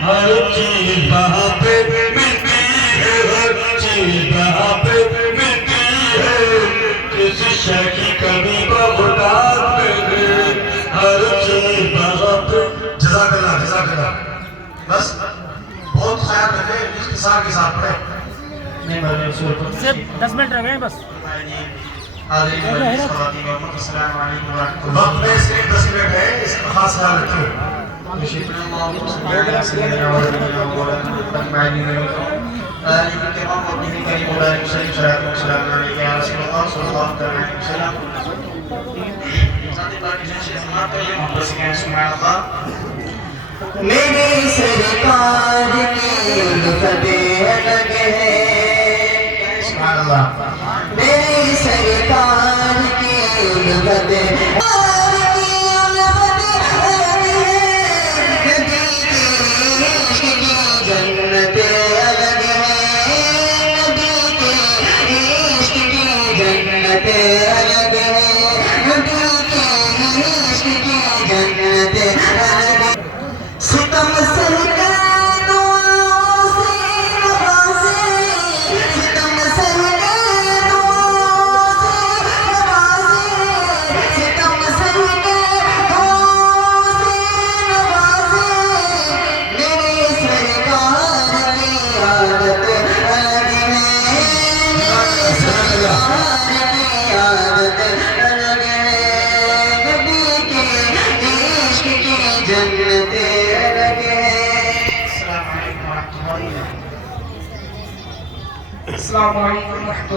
ہر چیز وہاں پہ ملتی ہے، ہر چیز وہاں پہ ملتی ہے، کسی شے کی کمی بہتات میں ہر چیز وہاں پہ۔ جزاک اللہ جزاک اللہ۔ بس بہت خیال رکھیں، اختصار کے ساتھ پڑھیں۔ نہیں صرف 10 منٹ رہ گئے ہیں بس۔ وقت میں صرف 10 منٹ ہے، اس کا خاص خیال رکھیں۔ میری سرکار کی الفتیں الگ ہے، سبحان اللہ۔ میری سرکار کی الفتیں ستم سہلے دعاؤں سے نوازے، ستم سہلے دعاؤں سے نوازے، ستم سہلے دعاؤں سے نوازے، میرے سرکار کی عادت الگ ہے، میرے سرکار کی عادت الگ ہے، نبی کے عشق کی جنتیں السلام علیکم ورحمۃ اللہ۔